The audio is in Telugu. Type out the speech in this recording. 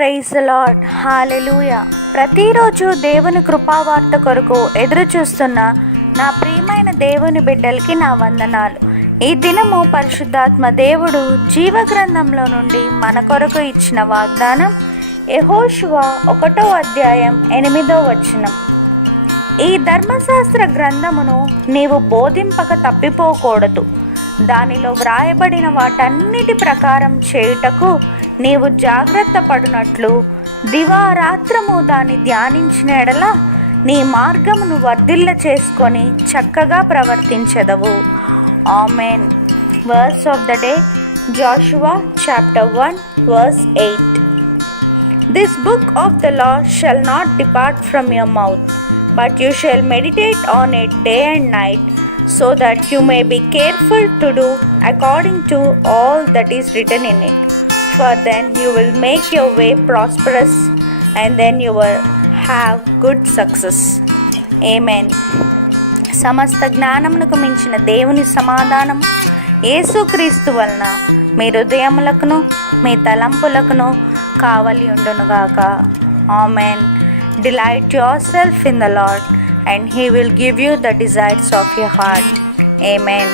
Praise the lord. హల్లెలూయా. ప్రతిరోజు దేవుని కృపావార్త కొరకు ఎదురు చూస్తున్న నా ప్రియమైన దేవుని బిడ్డలకి నా వందనాలు. ఈ దినము పరిశుద్ధాత్మ దేవుడు జీవగ్రంథంలో నుండి మన కొరకు ఇచ్చిన వాగ్దానం యెహోషువ 1వ అధ్యాయం 8వ వచనం. ఈ ధర్మశాస్త్ర గ్రంథమును నీవు బోధింపక తప్పిపోకూడదు. దానిలో వ్రాయబడిన వాటన్నిటి ప్రకారం చేయుటకు నీవు జాగ్రత్త పడినట్లు దివారాత్రము దాన్ని ధ్యానించిన ఎడల నీ మార్గమును వర్ధిల్ల చేసుకొని చక్కగా ప్రవర్తించెదవు. Amen. Verse of the day, Joshua chapter 1 verse 8. This book of the law shall not depart from your mouth, but you shall meditate on it day and night, so that you may be careful to do according to all that is written in it. For then you will make your way prosperous, and then you will have good success. Amen. సమస్త జ్ఞానమునకు మించిన దేవుని సమాధానం యేసుక్రీస్తు వలన మీ హృదయములకును మీ తలంపులకును కావలి ఉండునుగాక. Amen. Delight yourself in the Lord, and He will give you the desires of your heart. Amen.